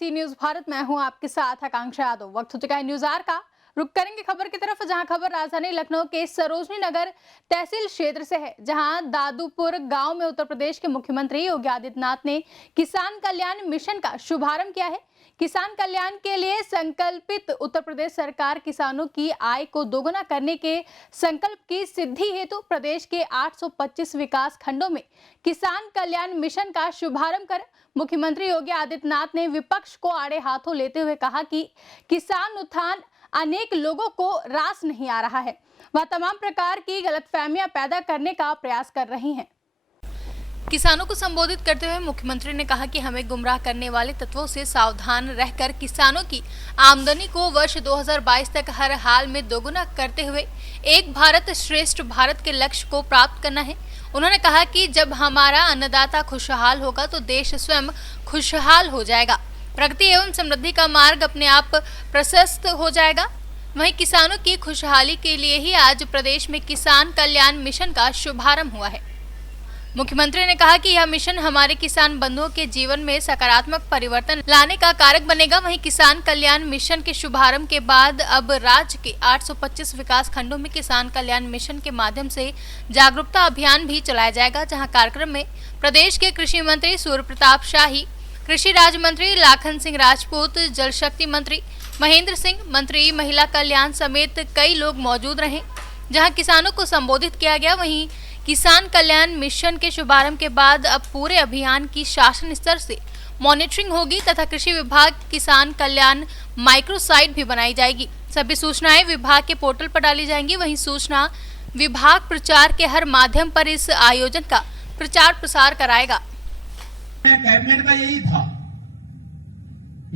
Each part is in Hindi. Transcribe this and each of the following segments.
सी न्यूज भारत में हूं आपके साथ आकांक्षा यादव। वक्त हो चुका है न्यूज आर का। रुक करेंगे खबर की तरफ, जहां खबर राजधानी लखनऊ के सरोजनी नगर तहसील क्षेत्र से है, जहां दादूपुर गांव में उत्तर प्रदेश के मुख्यमंत्री योगी आदित्यनाथ ने किसान कल्याण मिशन का शुभारंभ किया है। किसान कल्याण के लिए संकल्पित उत्तर प्रदेश सरकार किसानों की आय को दोगुना करने के संकल्प की सिद्धि हेतु प्रदेश के 825 विकास खंडों में किसान कल्याण मिशन का शुभारंभ कर मुख्यमंत्री योगी आदित्यनाथ ने विपक्ष को आड़े हाथों लेते हुए कहा कि किसान उत्थान अनेक लोगों को रास नहीं आ रहा है, वह तमाम प्रकार की गलतफहमियां पैदा करने का प्रयास कर रही हैं। किसानों को संबोधित करते हुए मुख्यमंत्री ने कहा कि हमें गुमराह करने वाले तत्वों से सावधान रहकर किसानों की आमदनी को वर्ष 2022 तक हर हाल में दोगुना करते हुए एक भारत श्रेष्ठ भारत के लक्ष्य को प्राप्त करना है। उन्होंने कहा कि जब हमारा अन्नदाता खुशहाल होगा तो देश स्वयं खुशहाल हो जाएगा, प्रगति एवं समृद्धि का मार्ग अपने आप प्रशस्त हो जाएगा। वहीं किसानों की खुशहाली के लिए ही आज प्रदेश में किसान कल्याण मिशन का शुभारंभ हुआ है। मुख्यमंत्री ने कहा कि यह मिशन हमारे किसान बंधुओं के जीवन में सकारात्मक परिवर्तन लाने का कारक बनेगा। वहीं किसान कल्याण मिशन के शुभारंभ के बाद अब राज्य के 825 विकास खंडों में किसान कल्याण मिशन के माध्यम से जागरूकता अभियान भी चलाया जाएगा, जहां कार्यक्रम में प्रदेश के कृषि मंत्री सूर्य प्रताप शाही, कृषि राज्य मंत्री लाखन सिंह राजपूत, जल शक्ति मंत्री महेंद्र सिंह, मंत्री महिला कल्याण समेत कई लोग मौजूद रहे, जहां किसानों को संबोधित किया गया। वहीं किसान कल्याण मिशन के शुभारंभ के बाद अब पूरे अभियान की शासन स्तर से मॉनिटरिंग होगी तथा कृषि विभाग किसान कल्याण माइक्रोसाइट भी बनाई जाएगी। सभी सूचनाएं विभाग के पोर्टल पर डाली जाएंगी। वहीं सूचना विभाग प्रचार के हर माध्यम पर इस आयोजन का प्रचार प्रसार कराएगा। कैबिनेट का यही था,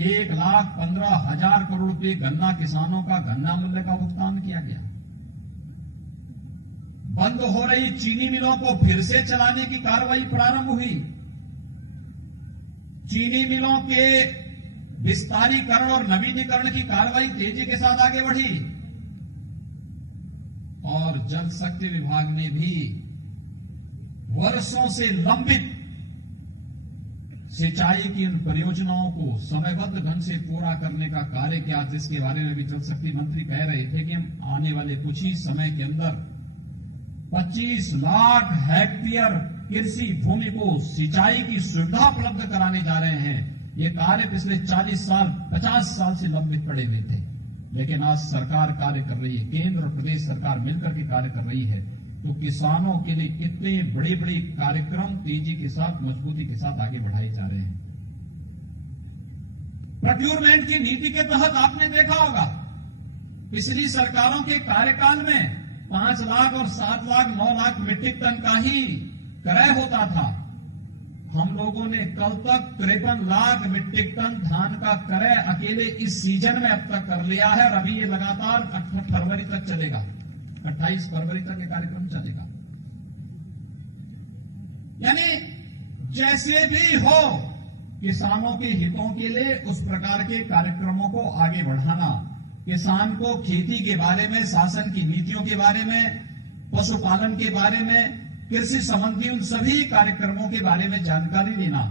1,15,000 करोड़ रुपए गन्ना किसानों का गन्ना मूल्य का भुगतान किया गया। बंद हो रही चीनी मिलों को फिर से चलाने की कार्रवाई प्रारंभ हुई। चीनी मिलों के विस्तारीकरण और नवीनीकरण की कार्रवाई तेजी के साथ आगे बढ़ी और जल शक्ति विभाग ने भी वर्षों से लंबित सिंचाई की उन परियोजनाओं को समयबद्ध ढंग से पूरा करने का कार्य किया, जिसके बारे में भी जल शक्ति मंत्री कह रहे थे कि हम आने वाले कुछ ही समय के अंदर 25 लाख हेक्टेयर कृषि भूमि को सिंचाई की सुविधा उपलब्ध कराने जा रहे हैं। ये कार्य पिछले 40 साल 50 साल से लंबित पड़े हुए थे, लेकिन आज सरकार कार्य कर रही है, केंद्र और प्रदेश सरकार मिलकर के कार्य कर रही है। तो किसानों के लिए कितने बड़े बड़े कार्यक्रम तेजी के साथ मजबूती के साथ आगे बढ़ाए जा रहे हैं। प्रोक्योरमेंट की नीति के तहत आपने देखा होगा, पिछली सरकारों के कार्यकाल में 5 लाख और 7 लाख 9 लाख मीट्रिक टन का ही क्रय होता था। हम लोगों ने कल तक 53 लाख मीट्रिक टन धान का क्रय अकेले इस सीजन में अब तक कर लिया है और अभी ये लगातार 8 फरवरी तक चलेगा, 28 फरवरी तक ये कार्यक्रम चलेगा। यानी जैसे भी हो किसानों के हितों के लिए उस प्रकार के कार्यक्रमों को आगे बढ़ाना, किसान को खेती के बारे में, शासन की नीतियों के बारे में, पशुपालन के बारे में, कृषि संबंधी उन सभी कार्यक्रमों के बारे में जानकारी देना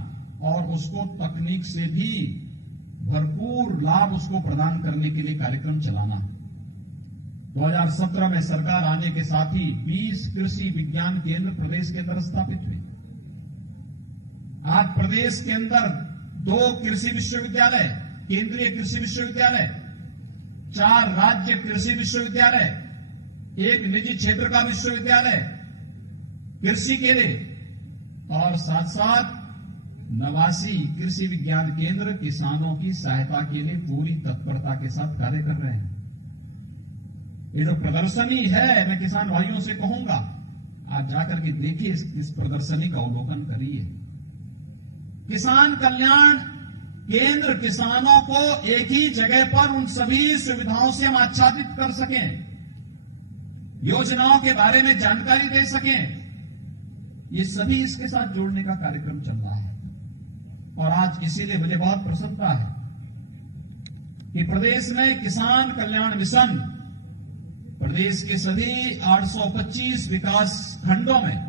और उसको तकनीक से भी भरपूर लाभ उसको प्रदान करने के लिए कार्यक्रम चलाना। 2017 में सरकार आने के साथ ही 20 कृषि विज्ञान केंद्र प्रदेश के अंदर स्थापित हुए। आज प्रदेश के अंदर 2 कृषि विश्वविद्यालय, केंद्रीय कृषि विश्वविद्यालय, 4 राज्य कृषि विश्वविद्यालय, 1 निजी क्षेत्र का विश्वविद्यालय कृषि के लिए और साथ साथ 89 कृषि विज्ञान केंद्र किसानों की सहायता के लिए पूरी तत्परता के साथ कार्य कर रहे हैं। ये जो प्रदर्शनी है, मैं किसान भाइयों से कहूंगा, आप जाकर के देखिए, इस प्रदर्शनी का अवलोकन करिए। किसान कल्याण केंद्र किसानों को एक ही जगह पर उन सभी सुविधाओं से हम आच्छादित कर सकें, योजनाओं के बारे में जानकारी दे सकें, ये सभी इसके साथ जोड़ने का कार्यक्रम चल रहा है। और आज इसीलिए मुझे बहुत प्रसन्नता है कि प्रदेश में किसान कल्याण मिशन प्रदेश के सभी 825 विकास खंडों में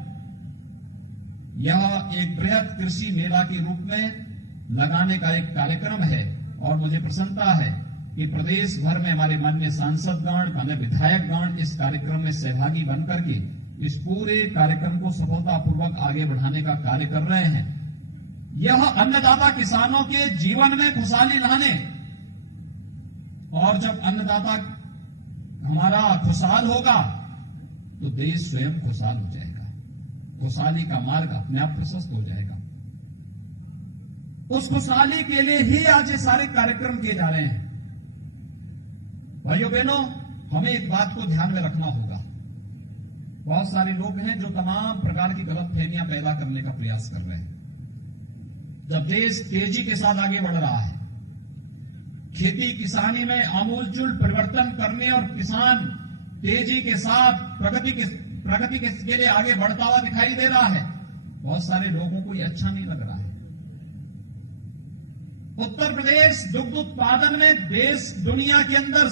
यह एक बृहद कृषि मेला के रूप में लगाने का एक कार्यक्रम है और मुझे प्रसन्नता है कि प्रदेश भर में हमारे माननीय सांसदगण, माननीय विधायकगण इस कार्यक्रम में सहभागी बनकर के इस पूरे कार्यक्रम को सफलतापूर्वक आगे बढ़ाने का कार्य कर रहे हैं। यह अन्नदाता किसानों के जीवन में खुशहाली लाने, और जब अन्नदाता हमारा खुशहाल होगा तो देश स्वयं खुशहाल हो जाएगा। खुशहाली का मार्ग अपने आप प्रशस्त हो जाएगा। उस खुशहाली के लिए ही आज ये सारे कार्यक्रम किए जा रहे हैं। भाइयों बहनों, हमें एक बात को ध्यान में रखना होगा। बहुत सारे लोग हैं जो तमाम प्रकार की गलतफहमियां पैदा करने का प्रयास कर रहे हैं। जब देश तेजी के साथ आगे बढ़ रहा है, खेती किसानी में आमूलचूल परिवर्तन करने और किसान तेजी के साथ प्रगति के लिए आगे बढ़ता हुआ दिखाई दे रहा है, बहुत सारे लोगों को यह अच्छा नहीं लग रहा है। उत्तर प्रदेश दुग्ध उत्पादन में देश दुनिया के अंदर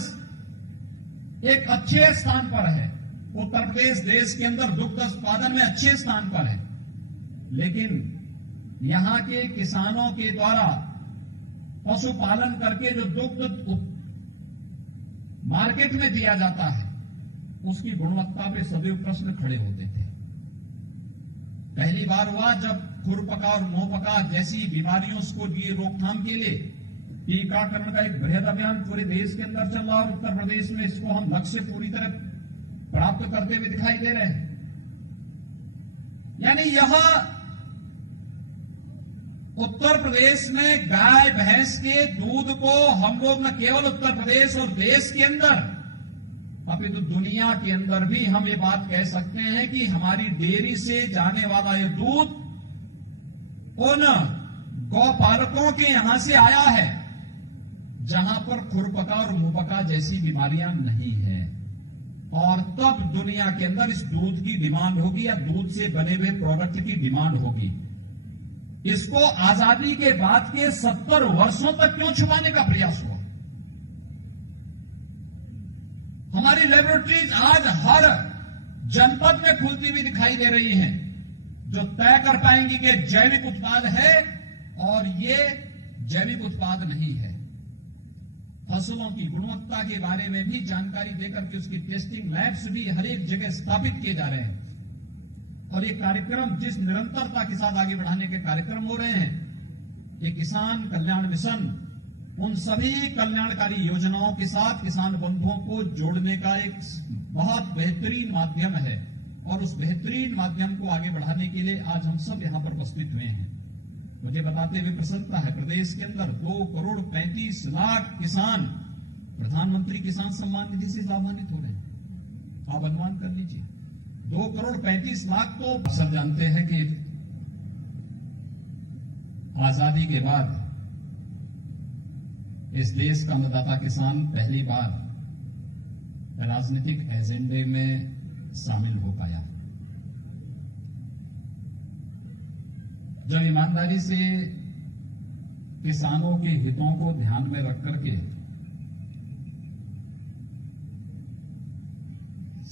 एक अच्छे स्थान पर है। उत्तर प्रदेश देश के अंदर दुग्ध उत्पादन में अच्छे स्थान पर है, लेकिन यहां के किसानों के द्वारा पशुपालन करके जो दुग्ध मार्केट में दिया जाता है, उसकी गुणवत्ता पे सदैव प्रश्न खड़े होते थे। पहली बार हुआ जब खुरपका और मुंहपका जैसी बीमारियों को लिए रोकथाम के लिए टीकाकरण का एक बृहद अभियान पूरे देश के अंदर चल रहा, और उत्तर प्रदेश में इसको हम लक्ष्य पूरी तरह प्राप्त करते हुए दिखाई दे रहे हैं। यानी यह उत्तर प्रदेश में गाय भैंस के दूध को हम लोग न केवल उत्तर प्रदेश और देश के अंदर, अपितु दुनिया के अंदर भी हम ये बात कह सकते हैं कि हमारी डेयरी से जाने वाला ये दूध उन गौपालकों के यहां से आया है जहां पर खुरपका और मुंहपका जैसी बीमारियां नहीं है। और तब दुनिया के अंदर इस दूध की डिमांड होगी या दूध से बने हुए प्रोडक्ट की डिमांड होगी। इसको आजादी के बाद के 70 वर्षों तक क्यों छुपाने का प्रयास हुआ? हमारी लेबोरेटरीज आज हर जनपद में खुलती हुई दिखाई दे रही हैं, जो तय कर पाएंगी कि जैविक उत्पाद है और ये जैविक उत्पाद नहीं है। फसलों की गुणवत्ता के बारे में भी जानकारी देकर के उसकी टेस्टिंग लैब्स भी हर एक जगह स्थापित किए जा रहे हैं। और ये कार्यक्रम जिस निरंतरता के साथ आगे बढ़ाने के कार्यक्रम हो रहे हैं, ये किसान कल्याण मिशन उन सभी कल्याणकारी योजनाओं के साथ किसान बंधुओं को जोड़ने का एक बहुत बेहतरीन माध्यम है। और उस बेहतरीन माध्यम को आगे बढ़ाने के लिए आज हम सब यहां पर उपस्थित हुए हैं। मुझे बताते हुए प्रसन्नता है, प्रदेश के अंदर 2,35,00,000 किसान प्रधानमंत्री किसान सम्मान निधि से लाभान्वित हो रहे हैं। आप अनुमान कर लीजिए, 2,35,00,000 तो सब जानते हैं कि आजादी के बाद इस देश का अन्नदाता किसान पहली बार राजनीतिक एजेंडे में शामिल हो पाया। जब ईमानदारी से किसानों के हितों को ध्यान में रख करके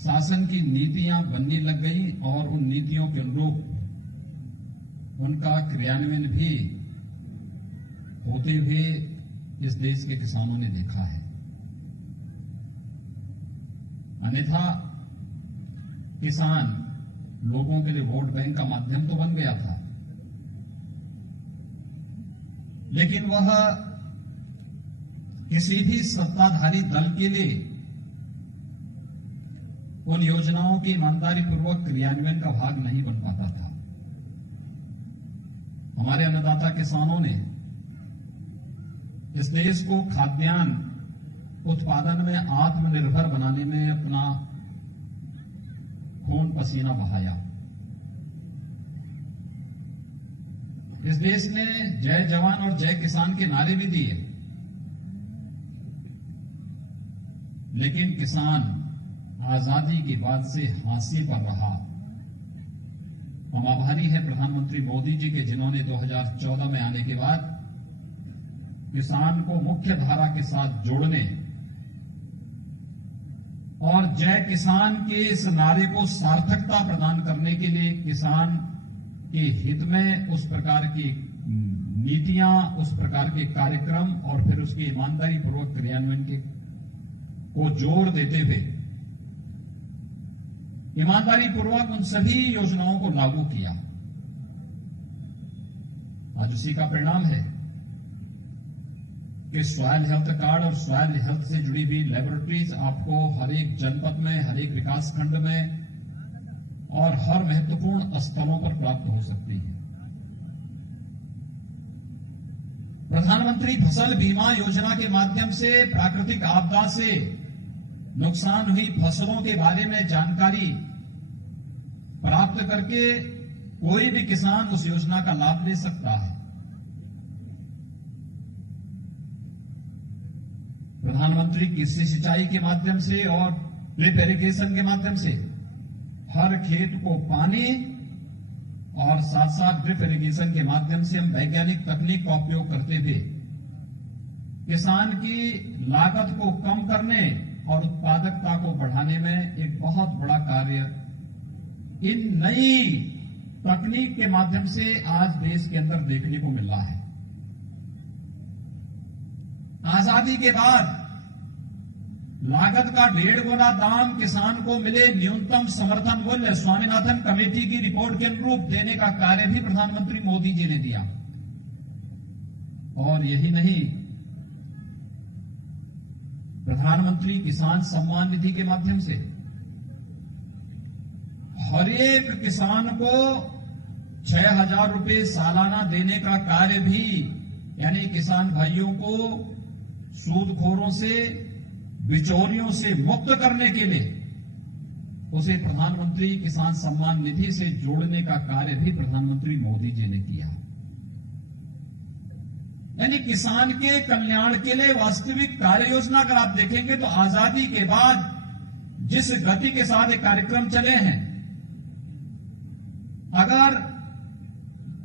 शासन की नीतियां बनने लग गई और उन नीतियों के अनुरूप उनका क्रियान्वयन भी होते हुए इस देश के किसानों ने देखा है। अन्यथा किसान लोगों के लिए वोट बैंक का माध्यम तो बन गया था, लेकिन वह किसी भी सत्ताधारी दल के लिए उन योजनाओं के ईमानदारी पूर्वक क्रियान्वयन का भाग नहीं बन पाता था। हमारे अन्नदाता किसानों ने इस देश को खाद्यान्न उत्पादन में आत्मनिर्भर बनाने में अपना खून पसीना बहाया। इस देश ने जय जवान और जय किसान के नारे भी दिए, लेकिन किसान आजादी के बाद से हांसी पर रहा। हम आभारी हैं प्रधानमंत्री मोदी जी के, जिन्होंने 2014 में आने के बाद किसान को मुख्य धारा के साथ जोड़ने और जय किसान के इस नारे को सार्थकता प्रदान करने के लिए किसान के हित में उस प्रकार की नीतियां, उस प्रकार के कार्यक्रम और फिर उसके ईमानदारी पूर्वक क्रियान्वयन को जोर देते हुए ईमानदारी पूर्वक उन सभी योजनाओं को लागू किया। आज उसी का परिणाम है कि सॉइल हेल्थ कार्ड और सॉइल हेल्थ से जुड़ी हुई लेबोरेटरीज आपको हर एक जनपद में, हर एक विकास खंड में और हर महत्वपूर्ण स्थलों पर प्राप्त हो सकती है। प्रधानमंत्री फसल बीमा योजना के माध्यम से प्राकृतिक आपदा से नुकसान हुई फसलों के बारे में जानकारी प्राप्त करके कोई भी किसान उस योजना का लाभ ले सकता है। प्रधानमंत्री कृषि सिंचाई के माध्यम से और ड्रिप इरिगेशन के माध्यम से हर खेत को पानी और साथ साथ ड्रिप इरिगेशन के माध्यम से हम वैज्ञानिक तकनीक का उपयोग करते हुए किसान की लागत को कम करने और उत्पादकता को बढ़ाने में एक बहुत बड़ा कार्य इन नई तकनीक के माध्यम से आज देश के अंदर देखने को मिल रहा है। आजादी के बाद लागत का 1.5 गुना दाम किसान को मिले, न्यूनतम समर्थन मूल्य स्वामीनाथन कमेटी की रिपोर्ट के अनुरूप देने का कार्य भी प्रधानमंत्री मोदी जी ने दिया। और यही नहीं, प्रधानमंत्री किसान सम्मान निधि के माध्यम से हर एक किसान को 6,000 रुपए सालाना देने का कार्य भी, यानी किसान भाइयों को सूदखोरों से, बिचौलियों से मुक्त करने के लिए उसे प्रधानमंत्री किसान सम्मान निधि से जोड़ने का कार्य भी प्रधानमंत्री मोदी जी ने किया। यानी किसान के कल्याण के लिए वास्तविक कार्य योजना अगर आप देखेंगे तो आजादी के बाद जिस गति के साथ ये कार्यक्रम चले हैं, अगर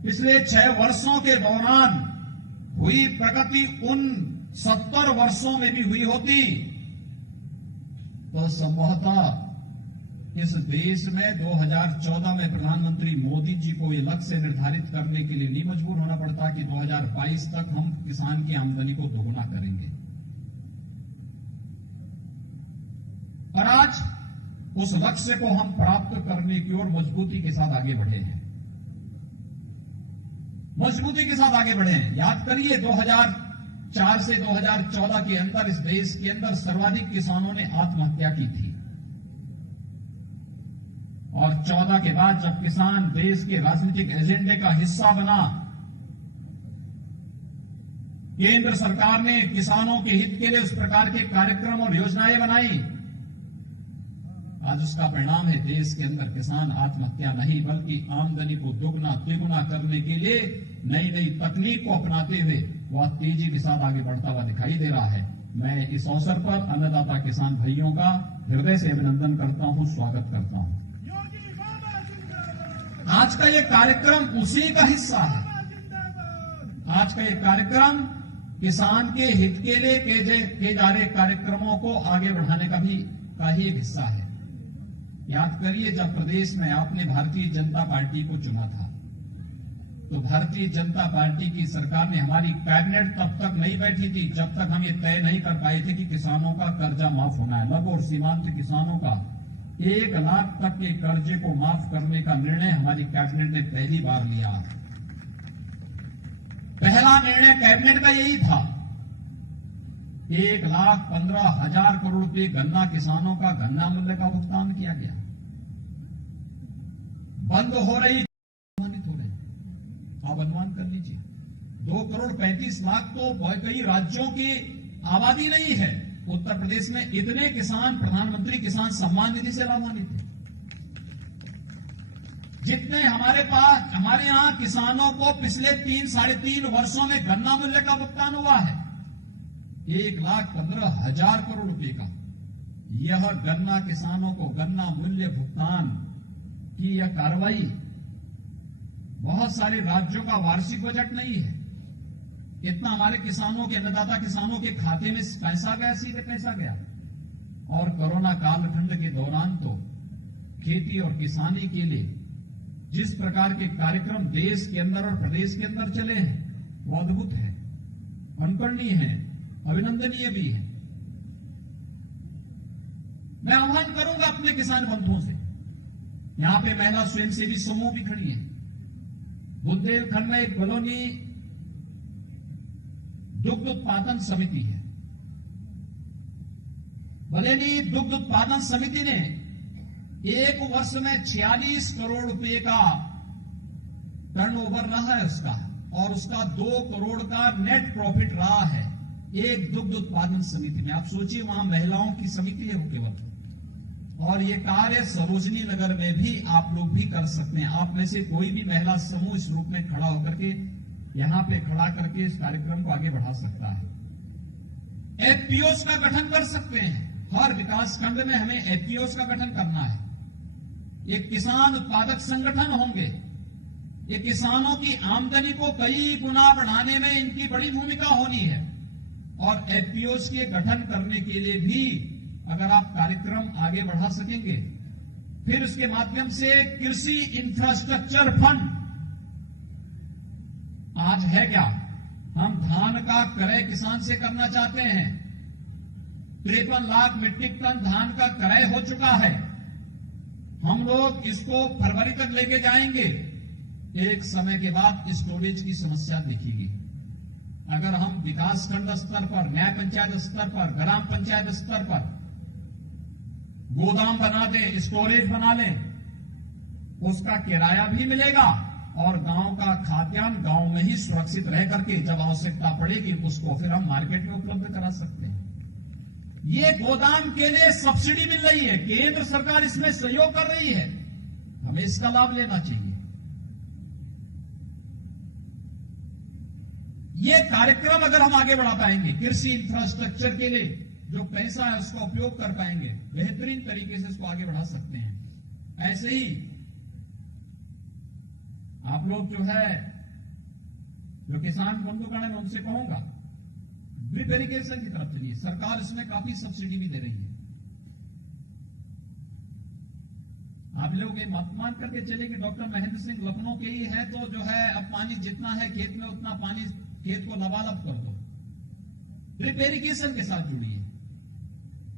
पिछले 6 वर्षों के दौरान हुई प्रगति उन 70 वर्षों में भी हुई होती तो संभवतः इस देश में 2014 में प्रधानमंत्री मोदी जी को यह लक्ष्य निर्धारित करने के लिए नहीं मजबूर होना पड़ता कि 2022 तक हम किसान की आमदनी को दोगुना करेंगे। और आज उस लक्ष्य को हम प्राप्त करने की ओर मजबूती के साथ आगे बढ़े हैं। मजबूती के साथ आगे बढ़े हैं। याद करिए 2004 से 2014 के अंदर इस देश के अंदर सर्वाधिक किसानों ने आत्महत्या की थी। और 14 के बाद जब किसान देश के राजनीतिक एजेंडे का हिस्सा बना, केंद्र सरकार ने किसानों के हित के लिए उस प्रकार के कार्यक्रम और योजनाएं बनाई। आज उसका परिणाम है देश के अंदर किसान आत्महत्या नहीं बल्कि आमदनी को दोगुना तिगुना करने के लिए नई नई तकनीक को अपनाते हुए वह तेजी के साथ आगे बढ़ता हुआ दिखाई दे रहा है। मैं इस अवसर पर अन्नदाता किसान भाइयों का हृदय से अभिनंदन करता हूं, स्वागत करता हूं। आज का ये कार्यक्रम उसी का हिस्सा है। आज का ये कार्यक्रम किसान के हित के लिए किए जा रहे कार्यक्रमों को आगे बढ़ाने का ही एक हिस्सा है। याद करिए जब प्रदेश में आपने भारतीय जनता पार्टी को चुना था तो भारतीय जनता पार्टी की सरकार ने, हमारी कैबिनेट तब तक नहीं बैठी थी जब तक हम ये तय नहीं कर पाए थे कि किसानों का कर्जा माफ होना है। लघु और सीमांत किसानों का 1 लाख तक के कर्जे को माफ करने का निर्णय हमारी कैबिनेट ने पहली बार लिया। पहला निर्णय कैबिनेट का यही था। 1,15,000 करोड़ रुपए गन्ना किसानों का गन्ना मूल्य का भुगतान किया गया। बंद हो रही अनुमानित हो रहे, आप अनुमान कर लीजिए 2,35,00,000 तो कई राज्यों की आबादी नहीं है। उत्तर प्रदेश में इतने किसान प्रधानमंत्री किसान सम्मान निधि से लाभान्वित थे। जितने हमारे यहां किसानों को पिछले 3-3.5 वर्षों में गन्ना मूल्य का भुगतान हुआ है 1,15,000 करोड़ रुपए का। यह गन्ना किसानों को गन्ना मूल्य भुगतान की यह कार्रवाई बहुत सारे राज्यों का वार्षिक बजट नहीं है। इतना हमारे किसानों के, अन्नदाता किसानों के खाते में पैसा गया, सीधे पैसा गया। और कोरोना कालखंड के दौरान तो खेती और किसानी के लिए जिस प्रकार के कार्यक्रम देश के अंदर और प्रदेश के अंदर चले हैं वो अद्भुत है, अनुकरणीय है, अभिनंदनीय भी है। मैं आह्वान करूंगा अपने किसान बंधुओं से, यहां पे महिला स्वयंसेवी समूह भी खड़ी है। बुंदेलखंड में एक कॉलोनी दुग्ध उत्पादन समिति है। बलेनी दुग्ध उत्पादन समिति ने एक वर्ष में 46 करोड़ रुपए का टर्नओवर रहा है उसका, और उसका 2 करोड़ का नेट प्रॉफिट रहा है एक दुग्ध उत्पादन समिति में। आप सोचिए, वहां महिलाओं की समिति है वो केवल, और ये कार्य सरोजनी नगर में भी आप लोग भी कर सकते हैं। आप में से कोई भी महिला समूह इस रूप में खड़ा होकर के यहां पे खड़ा करके इस कार्यक्रम को आगे बढ़ा सकता है। एफपीओस का गठन कर सकते हैं। हर विकास खंड में हमें एफपीओस का गठन करना है। ये किसान उत्पादक संगठन होंगे। ये किसानों की आमदनी को कई गुना बढ़ाने में इनकी बड़ी भूमिका होनी है, और एफपीओस के गठन करने के लिए भी अगर आप कार्यक्रम आगे बढ़ा सकेंगे, फिर उसके माध्यम से कृषि इंफ्रास्ट्रक्चर फंड आज है क्या, हम धान का क्रय किसान से करना चाहते हैं। 53 लाख मीट्रिक टन धान का क्रय हो चुका है। हम लोग इसको फरवरी तक लेके जाएंगे। एक समय के बाद स्टोरेज की समस्या दिखेगी। अगर हम विकास खंड स्तर पर, न्याय पंचायत स्तर पर, ग्राम पंचायत स्तर पर गोदाम बना दें, स्टोरेज बना लें, उसका किराया भी मिलेगा और गांव का खाद्यान्न गांव में ही सुरक्षित रह करके जब आवश्यकता पड़ेगी उसको फिर हम मार्केट में उपलब्ध करा सकते हैं। ये गोदाम के लिए सब्सिडी मिल रही है, केंद्र सरकार इसमें सहयोग कर रही है, हमें इसका लाभ लेना चाहिए। ये कार्यक्रम अगर हम आगे बढ़ा पाएंगे, कृषि इंफ्रास्ट्रक्चर के लिए जो पैसा है उसका उपयोग कर पाएंगे, बेहतरीन तरीके से इसको आगे बढ़ा सकते हैं। ऐसे ही आप लोग जो है, जो किसान बंधुगण है, मैं उनसे कहूंगा ड्रिप इरिगेशन की तरफ चलिए। सरकार इसमें काफी सब्सिडी भी दे रही है। आप लोग ये मत मान करके चले कि डॉक्टर महेंद्र सिंह लखनऊ के ही है तो जो है अब पानी जितना है खेत में उतना पानी खेत को लबालब कर दो। ड्रिप इरिगेशन के साथ जुड़िए।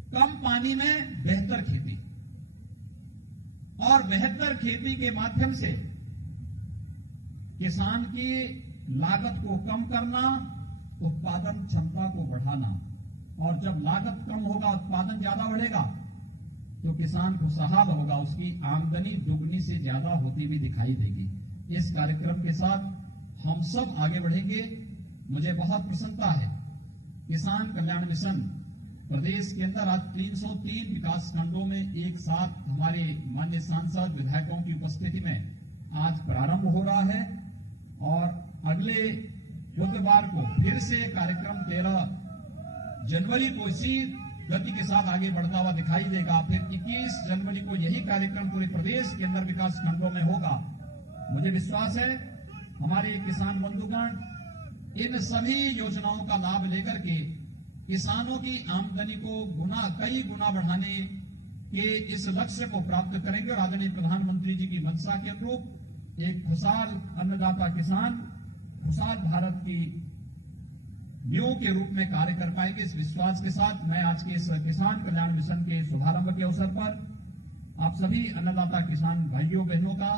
कम पानी में बेहतर खेती, और बेहतर खेती के माध्यम से किसान की लागत को कम करना, उत्पादन क्षमता को बढ़ाना, और जब लागत कम होगा उत्पादन ज्यादा बढ़ेगा तो किसान खुशहाल होगा, उसकी आमदनी दुगनी से ज्यादा होती भी दिखाई देगी। इस कार्यक्रम के साथ हम सब आगे बढ़ेंगे। मुझे बहुत प्रसन्नता है, किसान कल्याण मिशन प्रदेश के अंदर आज 303 विकास खंडों में एक साथ हमारे माननीय सांसद विधायकों की उपस्थिति में आज प्रारंभ हो रहा है, और अगले बुधवार को फिर से कार्यक्रम 13 जनवरी को इसी गति के साथ आगे बढ़ता हुआ दिखाई देगा। फिर 21 जनवरी को यही कार्यक्रम पूरे प्रदेश के अंदर विकास खंडों में होगा। मुझे विश्वास है हमारे किसान बंधुगण इन सभी योजनाओं का लाभ लेकर के किसानों की आमदनी को कई गुना बढ़ाने के इस लक्ष्य को प्राप्त करेंगे, और आदरणीय प्रधानमंत्री जी की मंशा के अनुरूप एक खुशहाल अन्नदाता किसान, खुशहाल भारत की नींव के रूप में कार्य कर पाएंगे। इस विश्वास के साथ मैं आज के इस किसान कल्याण मिशन के शुभारंभ के अवसर पर आप सभी अन्नदाता किसान भाइयों बहनों का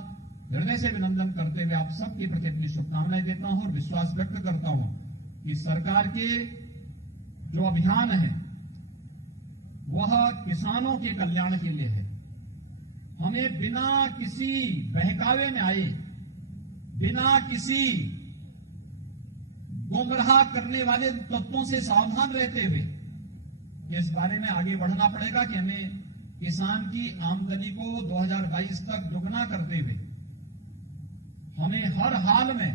हृदय से अभिनंदन करते हुए आप सबके प्रति अपनी शुभकामनाएं देता हूं, और विश्वास व्यक्त करता हूं कि सरकार के जो अभियान है वह किसानों के कल्याण के लिए है। हमें बिना किसी बहकावे में आए, बिना किसी गुमराह करने वाले तत्वों से सावधान रहते हुए इस बारे में आगे बढ़ना पड़ेगा कि हमें किसान की आमदनी को 2022 तक दुगना करते हुए हमें हर हाल में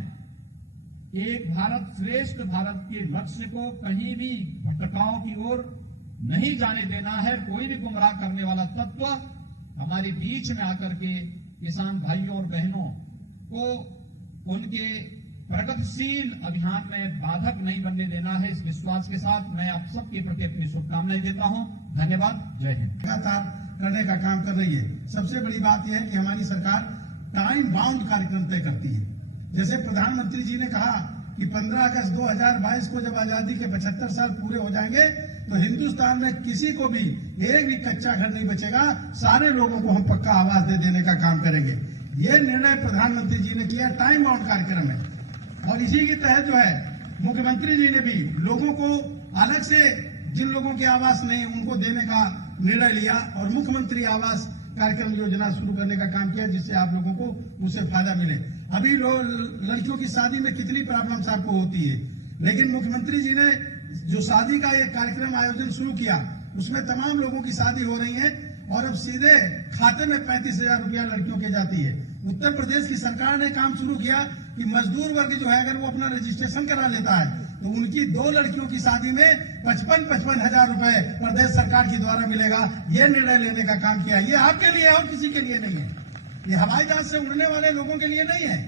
एक भारत श्रेष्ठ भारत के लक्ष्य को कहीं भी भटकाव की ओर नहीं जाने देना है। कोई भी गुमराह करने वाला तत्व हमारे बीच में आकर के किसान भाइयों और बहनों को उनके प्रगतिशील अभियान में बाधक नहीं बनने देना है। इस विश्वास के साथ मैं आप सबके प्रति अपनी शुभकामनाएं देता हूं। धन्यवाद। जय हिंद। लगातार करने का काम कर रही है। सबसे बड़ी बात यह है कि हमारी सरकार टाइम बाउंड कार्यक्रम तय करती है। जैसे प्रधानमंत्री जी ने कहा कि 15 अगस्त 2022 को जब आजादी के 75 साल पूरे हो जाएंगे तो हिंदुस्तान में किसी को भी एक भी कच्चा घर नहीं बचेगा, सारे लोगों को हम पक्का आवास दे देने का काम करेंगे। ये निर्णय प्रधानमंत्री जी ने किया, टाइम बाउंड कार्यक्रम है। और इसी के तहत जो है मुख्यमंत्री जी ने भी लोगों को अलग से जिन लोगों के आवास नहीं उनको देने का निर्णय लिया और मुख्यमंत्री आवास कार्यक्रम योजना शुरू करने का काम किया, जिससे आप लोगों को उससे फायदा मिले। अभी लड़कियों की शादी में कितनी प्रॉब्लम्स आपको होती है, लेकिन मुख्यमंत्री जी ने जो शादी का एक कार्यक्रम आयोजन शुरू किया उसमें तमाम लोगों की शादी हो रही है और अब सीधे खाते में 35,000 रुपया लड़कियों के जाती है। उत्तर प्रदेश की सरकार ने काम शुरू किया कि मजदूर वर्ग जो है अगर वो अपना रजिस्ट्रेशन करा लेता है तो उनकी 2 लड़कियों की शादी में 55 हजार रुपए प्रदेश सरकार के द्वारा मिलेगा। ये निर्णय लेने का काम किया। ये आपके लिए और किसी के लिए नहीं है। ये हवाई जहाज से उड़ने वाले लोगों के लिए नहीं है,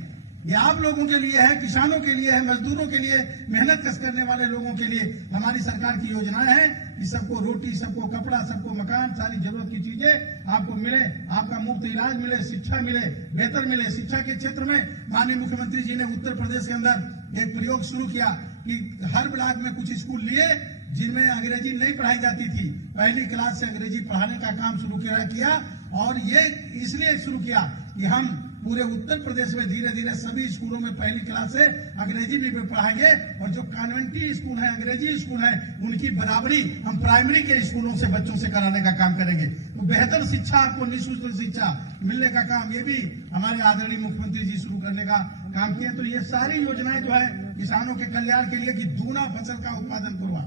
ये आप लोगों के लिए है, किसानों के लिए है, मजदूरों के लिए, मेहनत कश करने वाले लोगों के लिए हमारी सरकार की योजनाएं हैं कि सबको रोटी, सबको कपड़ा, सबको मकान, सारी जरूरत की चीजें आपको मिले, आपका मुफ्त इलाज मिले, शिक्षा मिले, बेहतर मिले। शिक्षा के क्षेत्र में माननीय मुख्यमंत्री जी ने उत्तर प्रदेश के अंदर एक प्रयोग शुरू किया कि हर ब्लॉक में कुछ स्कूल लिए जिनमें अंग्रेजी नहीं पढ़ाई जाती थी, पहली क्लास से अंग्रेजी पढ़ाने का काम शुरू किया। और ये इसलिए शुरू किया कि हम पूरे उत्तर प्रदेश में धीरे धीरे सभी स्कूलों में पहली क्लास से अंग्रेजी भी पढ़ाएंगे और जो कॉन्वेंटी स्कूल है, अंग्रेजी स्कूल है, उनकी बराबरी हम प्राइमरी के स्कूलों से बच्चों से कराने का काम करेंगे। तो बेहतर शिक्षा, आपको निःशुल्क शिक्षा मिलने का काम ये भी हमारे आदरणीय मुख्यमंत्री जी शुरू करने का काम किए। तो ये सारी योजनाएं जो है किसानों के कल्याण के लिए कि दूना फसल का उत्पादन करवा,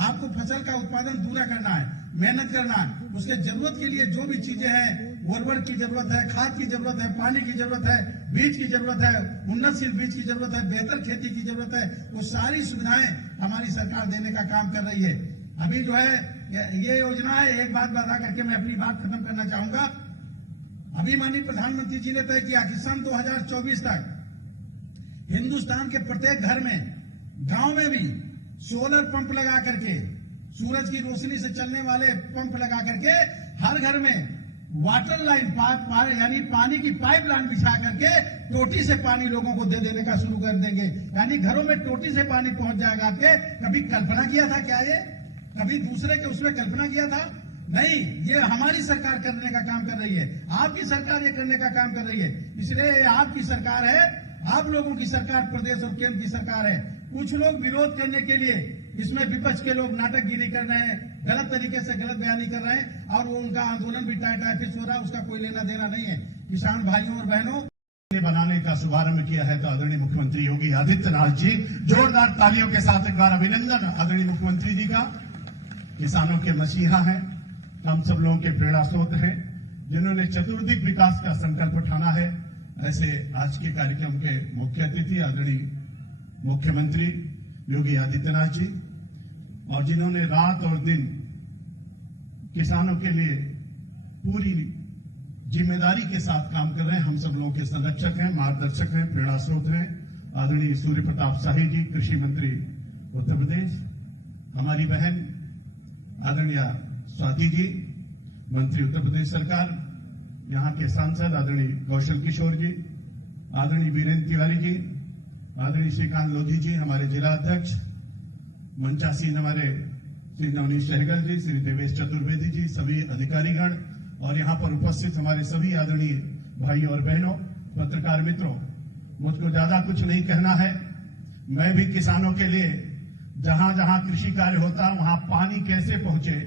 आपको फसल का उत्पादन दूना करना है, मेहनत करना है, उसके जरूरत के लिए जो भी चीजें हैं, उर्वरक की जरूरत है, खाद की जरूरत है, पानी की जरूरत है, बीज की जरूरत है, उन्नतशील बीज की जरूरत है, बेहतर खेती की जरूरत है, वो सारी सुविधाएं हमारी सरकार देने का काम कर रही है। अभी जो है ये योजना है, एक बात बता करके मैं अपनी बात खत्म करना चाहूंगा। अभी माननीय प्रधानमंत्री जी ने तय किया कि सन 2024 तक हिंदुस्तान के प्रत्येक घर में, गांव में भी सोलर पंप लगा करके, सूरज की रोशनी से चलने वाले पंप लगा करके हर घर में वाटर लाइन यानी पानी की पाइप लाइन बिछा करके टोटी से पानी लोगों को दे देने का शुरू कर देंगे। यानी घरों में टोटी से पानी पहुंच जाएगा आपके। कभी कल्पना किया था क्या ये? कभी दूसरे के उसमें कल्पना किया था? नहीं, ये हमारी सरकार करने का काम कर रही है, आपकी सरकार ये करने का काम कर रही है। इसलिए आपकी सरकार है, आप लोगों की सरकार प्रदेश और केंद्र की सरकार है। कुछ लोग विरोध करने के लिए इसमें विपक्ष के लोग नाटकगिरी कर रहे हैं, गलत तरीके से गलत बयानी कर रहे हैं और वो उनका आंदोलन भी टाइफिस हो रहा है, उसका कोई लेना देना नहीं है। किसान भाइयों और बहनों ने बनाने का शुभारंभ किया है तो आदरणीय मुख्यमंत्री योगी आदित्यनाथ जी, जोरदार तालियों के साथ एक बार अभिनंदन आदरणीय मुख्यमंत्री जी का। किसानों के मसीहा हैं, हम सब लोगों के प्रेरणा स्रोत हैं, जिन्होंने चतुर्दिक विकास का संकल्प ठाना है। ऐसे आज के कार्यक्रम के मुख्य अतिथि आदरणीय मुख्यमंत्री योगी आदित्यनाथ जी, और जिन्होंने रात और दिन किसानों के लिए पूरी जिम्मेदारी के साथ काम कर रहे हैं। हम सब लोगों के संरक्षक हैं, मार्गदर्शक हैं, प्रेरणा स्रोत हैं। आदरणीय सूर्य प्रताप शाही जी, कृषि मंत्री उत्तर प्रदेश, हमारी बहन आदरणीय स्वाति जी, मंत्री उत्तर प्रदेश सरकार, यहाँ के सांसद आदरणीय कौशल किशोर जी, आदरणीय वीरेंद्र तिवारी जी, आदरणीय श्रीकांत लोधी जी, हमारे जिला अध्यक्ष, मंचासीन हमारे श्री नवनीत सहगल जी, श्री देवेश चतुर्वेदी जी, सभी अधिकारीगण और यहाँ पर उपस्थित हमारे सभी आदरणीय भाई और बहनों, पत्रकार मित्रों, मुझको ज्यादा कुछ नहीं कहना है। मैं भी किसानों के लिए जहां जहां कृषि कार्य होता वहां पानी कैसे पहुंचे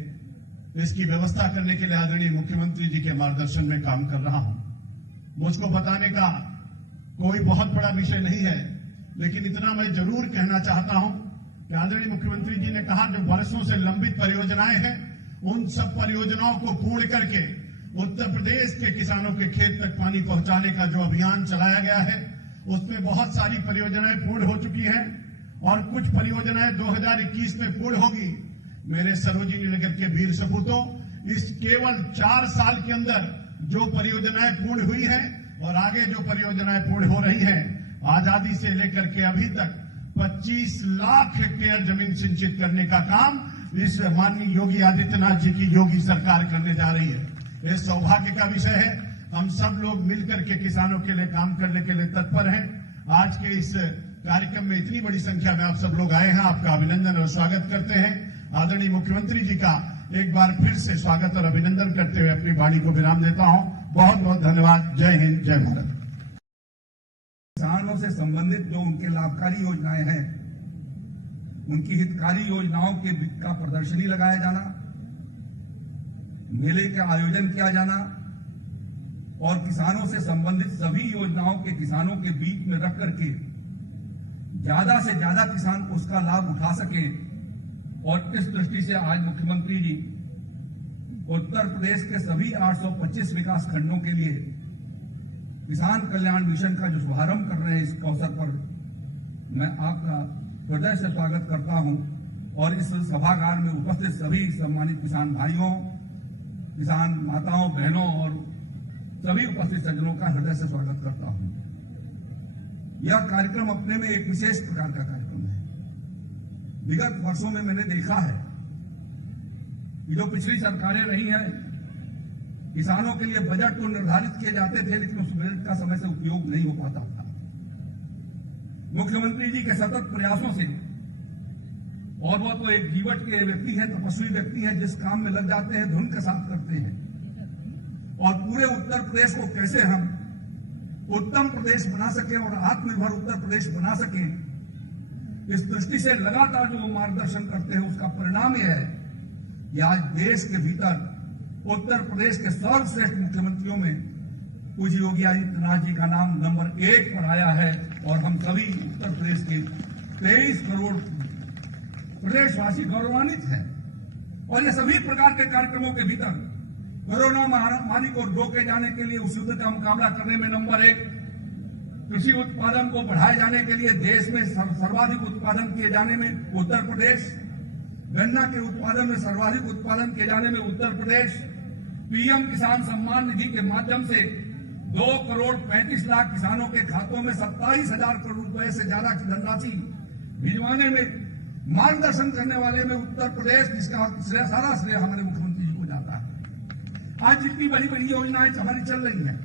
इसकी व्यवस्था करने के लिए आदरणीय मुख्यमंत्री जी के मार्गदर्शन में काम कर रहा हूं। मुझको बताने का कोई बहुत बड़ा विषय नहीं है, लेकिन इतना मैं जरूर कहना चाहता हूं कि आदरणीय मुख्यमंत्री जी ने कहा जो वर्षों से लंबित परियोजनाएं हैं उन सब परियोजनाओं को पूर्ण करके उत्तर प्रदेश के किसानों के खेत तक पानी पहुंचाने का जो अभियान चलाया गया है उसमें बहुत सारी परियोजनाएं पूर्ण हो चुकी हैं और कुछ परियोजनाएं 2021 में पूर्ण होगी। मेरे सरोजिनी नगर के वीर सपूतों, इस केवल 4 साल के अंदर जो परियोजनाएं पूर्ण हुई हैं और आगे जो परियोजनाएं पूर्ण हो रही हैं, आजादी से लेकर के अभी तक 25 लाख हेक्टेयर जमीन सिंचित करने का काम इस माननीय योगी आदित्यनाथ जी की योगी सरकार करने जा रही है। यह सौभाग्य का विषय है। हम सब लोग मिलकर के किसानों के लिए काम करने के लिए तत्पर हैं। आज के इस कार्यक्रम में इतनी बड़ी संख्या में आप सब लोग आए हैं, आपका अभिनंदन और स्वागत करते हैं। आदरणीय मुख्यमंत्री जी का एक बार फिर से स्वागत और अभिनंदन करते हुए अपनी वाणी को विराम देता हूं। बहुत बहुत धन्यवाद। जय हिंद, जय भारत। किसानों से संबंधित जो उनके लाभकारी योजनाएं हैं, उनकी हितकारी योजनाओं के का प्रदर्शनी लगाया जाना, मेले का आयोजन किया जाना और किसानों से संबंधित सभी योजनाओं के किसानों के बीच में रख करके ज्यादा से ज्यादा किसान उसका लाभ उठा सके। और इस दृष्टि से आज मुख्यमंत्री जी उत्तर प्रदेश के सभी 825 विकास खंडों के लिए किसान कल्याण मिशन का जो शुभारंभ कर रहे हैं, इस अवसर पर मैं आपका हृदय से स्वागत करता हूं और इस सभागार में उपस्थित सभी सम्मानित किसान भाइयों, किसान माताओं, बहनों और सभी उपस्थित सज्जनों का हृदय से स्वागत करता हूं। यह कार्यक्रम अपने में एक विशेष प्रकार का कार्यक्रम है। विगत वर्षों में मैंने देखा है कि जो पिछली सरकारें रही हैं, किसानों के लिए बजट तो निर्धारित किए जाते थे, लेकिन उस बजट का समय से उपयोग नहीं हो पाता था। मुख्यमंत्री जी के सतत प्रयासों से, और वो तो एक जीवट के व्यक्ति हैं, तपस्वी व्यक्ति हैं, जिस काम में लग जाते हैं धुन के साथ करते हैं। और पूरे उत्तर प्रदेश को कैसे हम उत्तम प्रदेश बना सके और आत्मनिर्भर उत्तर प्रदेश बना सके, इस दृष्टि से लगातार जो मार्गदर्शन करते हैं, उसका परिणाम यह है कि आज देश के भीतर उत्तर प्रदेश के सर्वश्रेष्ठ मुख्यमंत्रियों में पूज्य योगी आदित्यनाथ जी का नाम नंबर 1 पर आया है। और हम सभी उत्तर प्रदेश के 23 करोड़ प्रदेशवासी गौरवान्वित हैं। और ये सभी प्रकार के कार्यक्रमों के भीतर कोरोना महामारी को रोके जाने के लिए, उस युद्ध का मुकाबला करने में नंबर 1, कृषि उत्पादन को बढ़ाए जाने के लिए देश में सर्वाधिक उत्पादन किए जाने में उत्तर प्रदेश, गन्ना के उत्पादन में सर्वाधिक उत्पादन किए जाने में उत्तर प्रदेश, पीएम किसान सम्मान निधि के माध्यम से 2 करोड़ 35 लाख किसानों के खातों में 27,000 करोड़ रुपए से ज्यादा की धनराशि भिजवाने में मार्गदर्शन करने वाले में उत्तर प्रदेश, जिसका सारा श्रेय हमारे मुख्यमंत्री जी को जाता है। आज जितनी बड़ी बड़ी योजनाएं हमारी चल रही हैं,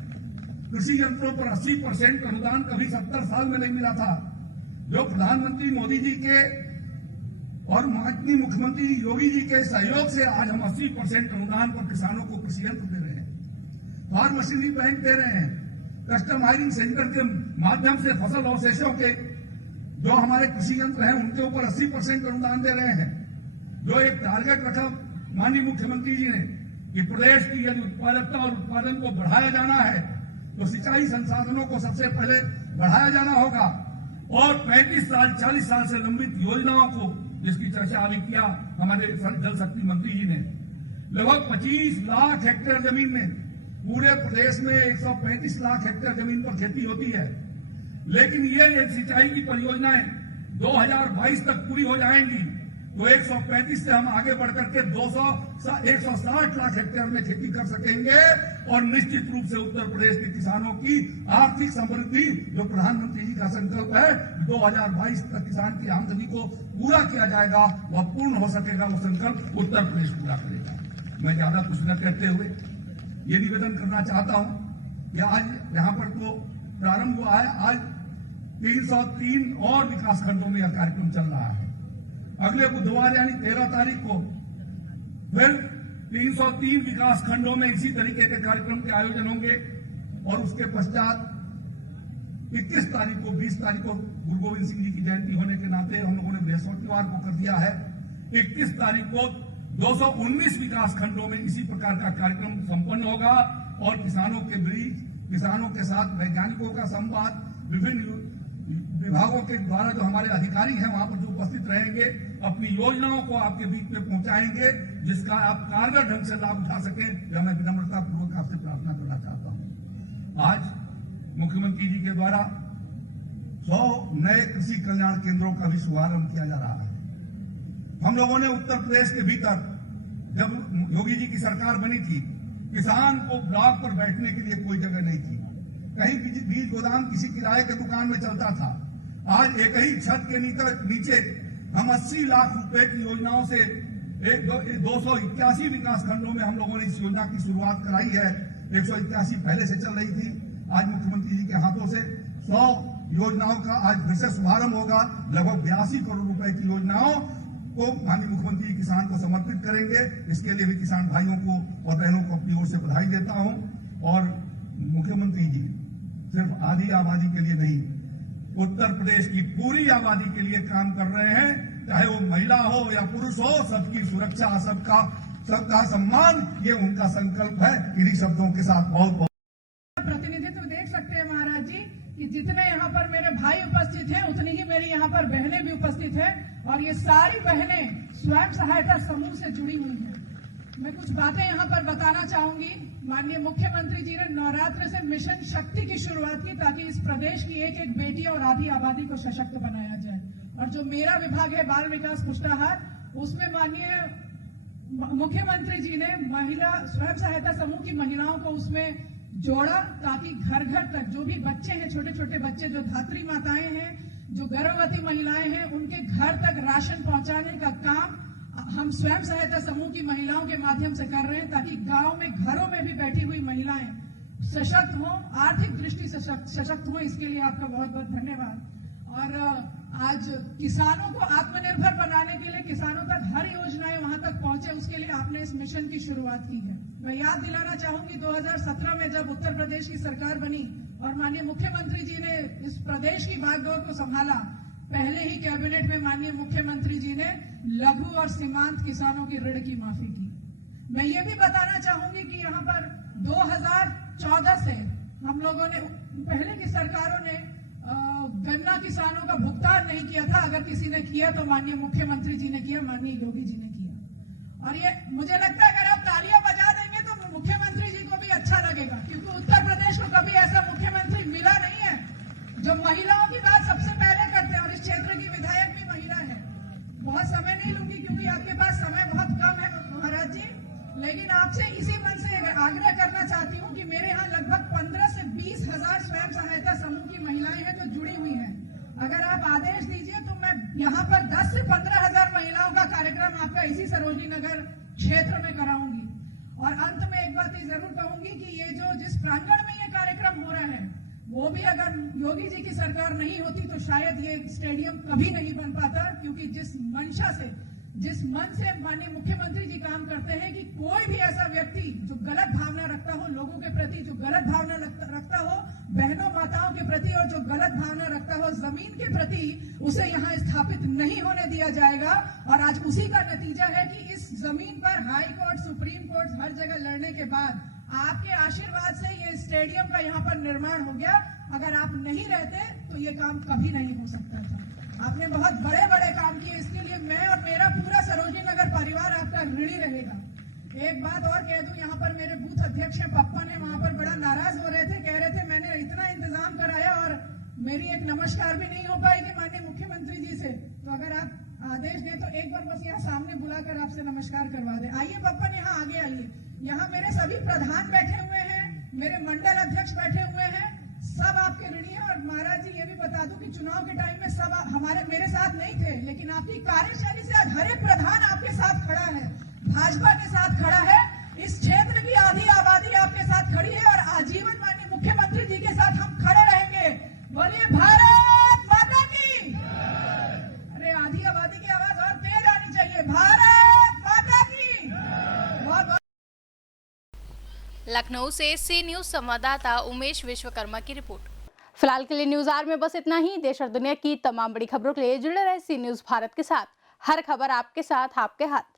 कृषि यंत्रों पर 80% अनुदान कभी 70 साल में नहीं मिला था। जो प्रधानमंत्री मोदी जी के और माननीय मुख्यमंत्री योगी जी के सहयोग से आज हम 80% अनुदान पर किसानों को कृषि यंत्र दे रहे हैं, फार्म मशीनरी बैंक दे रहे हैं, कस्टम हायरिंग सेंटर के माध्यम से फसल अवशेषों के जो हमारे कृषि यंत्र हैं उनके ऊपर 80% अनुदान दे रहे हैं। जो एक टारगेट रखा माननीय मुख्यमंत्री जी ने कि प्रदेश की यदि उत्पादकता और उत्पादन को बढ़ाया जाना है तो सिंचाई संसाधनों को सबसे पहले बढ़ाया जाना होगा और 35 साल 40 साल से लंबित योजनाओं को, जिसकी चर्चा अभी किया हमारे जल शक्ति मंत्री जी ने, लगभग 25 लाख हेक्टेयर जमीन में, पूरे प्रदेश में 135 लाख हेक्टेयर जमीन पर खेती होती है। लेकिन ये सिंचाई की परियोजनाएं 2022 तक पूरी हो जाएंगी तो 135 से हम आगे बढ़कर के 160 लाख हेक्टेयर में खेती कर सकेंगे और निश्चित रूप से उत्तर प्रदेश के किसानों की आर्थिक समृद्धि, जो प्रधानमंत्री जी का संकल्प है 2022 तक किसान की आमदनी को पूरा किया जाएगा, वह पूर्ण हो सकेगा। वो संकल्प उत्तर प्रदेश पूरा करेगा। मैं ज्यादा कुछ न कहते हुए ये निवेदन करना चाहता हूं कि आज यहां पर तो प्रारंभ हुआ है, आज 303 और विकास खंडों में यह कार्यक्रम चल रहा है। अगले बुधवार यानी 13 तारीख को फिर 303 विकास खंडों में इसी तरीके के कार्यक्रम के आयोजन होंगे और उसके पश्चात 21 तारीख को 20 तारीख को गुरु गोविंद सिंह जी की जयंती होने के नाते हम लोगों ने बृहस्पतिवार को कर दिया है। 21 तारीख को 219 विकास खंडों में इसी प्रकार का कार्यक्रम संपन्न होगा और किसानों के बीच, किसानों के साथ वैज्ञानिकों का संवाद, विभिन्न विभागों के द्वारा जो हमारे अधिकारी हैं वहां पर जो उपस्थित रहेंगे, अपनी योजनाओं को आपके बीच में पहुंचाएंगे, जिसका आप कारगर ढंग से लाभ उठा सकें। यह मैं विनम्रता पूर्वक आपसे प्रार्थना करना चाहता हूं। आज मुख्यमंत्री जी के द्वारा 100 नए कृषि कल्याण केंद्रों का भी शुभारंभ किया जा रहा है। हम लोगों ने उत्तर प्रदेश के भीतर जब योगी जी की सरकार बनी थी, किसान को ब्लॉक पर बैठने के लिए कोई जगह नहीं थी। कहीं बीज गोदाम किसी किराए के दुकान में चलता था। आज एक ही छत के नीचे हम 80 लाख रुपए की योजनाओं से 281 विकास खंडों में हम लोगों ने इस योजना की शुरुआत कराई है। 181 पहले से चल रही थी। आज मुख्यमंत्री जी के हाथों से 100 योजनाओं का आज फिर से शुभारंभ होगा। लगभग 82 करोड़ रुपए की योजनाओं को माननीय मुख्यमंत्री किसान को समर्पित करेंगे। इसके लिए भी किसान भाइयों को और बहनों को अपनी ओर से बधाई देता हूं। और मुख्यमंत्री जी सिर्फ आधी आबादी के लिए नहीं, उत्तर प्रदेश की पूरी आबादी के लिए काम कर रहे हैं। चाहे वो महिला हो या पुरुष हो, सबकी सुरक्षा, सबका सम्मान, ये उनका संकल्प है। इन्हीं शब्दों के साथ बहुत बहुत प्रतिनिधित्व देख सकते हैं महाराज जी कि जितने यहाँ पर मेरे भाई उपस्थित हैं उतनी ही मेरी यहाँ पर बहनें भी उपस्थित हैं और ये सारी बहनें स्वयं सहायता समूह से जुड़ी हुई हैं। मैं कुछ बातें यहाँ पर बताना चाहूंगी। माननीय मुख्यमंत्री जी ने नवरात्र से मिशन शक्ति की शुरुआत की ताकि इस प्रदेश की एक एक बेटी और आधी आबादी को सशक्त बनाया जाए। और जो मेरा विभाग है बाल विकास पुष्टाहार, उसमें माननीय मुख्यमंत्री जी ने महिला स्वयं सहायता समूह की महिलाओं को उसमें जोड़ा ताकि घर घर तक जो भी बच्चे हैं, छोटे छोटे बच्चे, जो धात्री माताएं हैं, जो गर्भवती महिलाएं हैं, उनके घर तक राशन पहुंचाने का काम हम स्वयं सहायता समूह की महिलाओं के माध्यम से कर रहे हैं ताकि गांव में, घरों में भी बैठी हुई महिलाएं सशक्त हों, आर्थिक दृष्टि से सशक्त हों। इसके लिए आपका बहुत बहुत धन्यवाद। और आज किसानों को आत्मनिर्भर बनाने के लिए किसानों तक हर योजनाएं वहां तक पहुंचे, उसके लिए आपने इस मिशन की शुरुआत की है। मैं याद दिलाना चाहूंगी 2017 में जब उत्तर प्रदेश की सरकार बनी और माननीय मुख्यमंत्री जी ने इस प्रदेश की बागडोर को संभाला, पहले ही कैबिनेट में माननीय मुख्यमंत्री जी ने लघु और सीमांत किसानों की ऋण की माफी की। मैं ये भी बताना चाहूंगी कि यहाँ पर 2014 से हम लोगों ने, पहले की सरकारों ने गन्ना किसानों का भुगतान नहीं किया था। अगर किसी ने किया तो माननीय मुख्यमंत्री जी ने किया, माननीय योगी जी ने किया। और ये मुझे लगता है अगर आप तालियां बजा देंगे तो मुख्यमंत्री जी को भी अच्छा लगेगा, क्योंकि उत्तर प्रदेश को कभी ऐसा मुख्यमंत्री मिला नहीं है जो महिलाओं की बात सबसे पहले करते हैं। और इस क्षेत्र की विधायक भी महिला है। बहुत समय नहीं लूंगी क्योंकि आपके पास समय बहुत कम है महाराज जी, लेकिन आपसे इसी मन से आग्रह करना चाहती हूँ कि मेरे यहाँ लगभग 15 से 20 हजार स्वयं सहायता समूह की महिलाएं हैं जो जुड़ी हुई हैं। अगर आप आदेश दीजिए तो मैं यहाँ पर 10 से 15 हजार महिलाओं का कार्यक्रम आपका इसी सरोजनी नगर क्षेत्र में कराऊंगी। और अंत में एक बात ये जरूर कहूंगी कि ये जो जिस प्रांगण में ये कार्यक्रम हो रहा है, वो भी अगर योगी जी की सरकार नहीं होती तो शायद ये स्टेडियम कभी नहीं बन पाता, क्योंकि जिस मंशा से, जिस मन से माननीय मुख्यमंत्री जी काम करते हैं कि कोई भी ऐसा व्यक्ति जो गलत भावना रखता हो लोगों के प्रति, जो गलत भावना रखता हो बहनों माताओं के प्रति, और जो गलत भावना रखता हो जमीन के प्रति, उसे यहाँ स्थापित नहीं होने दिया जाएगा। और आज उसी का नतीजा है कि इस जमीन पर हाई कोर्ट, सुप्रीम कोर्ट हर जगह लड़ने के बाद आपके आशीर्वाद से ये स्टेडियम का यहाँ पर निर्माण हो गया। अगर आप नहीं रहते तो ये काम कभी नहीं हो सकता था। आपने बहुत बड़े बड़े काम किए, इसके लिए मैं और मेरा पूरा सरोजनी नगर परिवार आपका ऋणी रहेगा। एक बात और कह दूं, यहाँ पर मेरे बूथ अध्यक्ष हैं पप्पन है, वहां पर बड़ा नाराज हो रहे थे, कह रहे थे मैंने इतना इंतजाम कराया और मेरी एक नमस्कार भी नहीं हो पाएगी माननीय मुख्यमंत्री जी से। तो अगर आप आदेश दें तो एक बार बस यहाँ सामने बुलाकर आपसे नमस्कार करवा दें। आइए पप्पन, यहाँ आगे आइए। यहाँ मेरे सभी प्रधान बैठे हुए हैं, मेरे मंडल अध्यक्ष बैठे हुए हैं, सब आपके ऋणी हैं। और महाराज जी ये भी बता दूं कि चुनाव के टाइम में सब मेरे साथ नहीं थे, लेकिन आपकी कार्यशैली से आज हर एक प्रधान आपके साथ खड़ा है, भाजपा के साथ खड़ा है। इस क्षेत्र की आधी आबादी आपके साथ खड़ी है और आजीवन माननीय मुख्यमंत्री जी के साथ हम खड़े रहेंगे। बोलिए भारत माता की। अरे आधी आबादी की आवाज और तेज आनी चाहिए। भारत माता की। बहुत लखनऊ से सी न्यूज संवाददाता उमेश विश्वकर्मा की रिपोर्ट। फिलहाल के लिए न्यूज आवर में बस इतना ही। देश और दुनिया की तमाम बड़ी खबरों के लिए जुड़े रहे सी न्यूज भारत के साथ। हर खबर आपके साथ, आपके हाथ।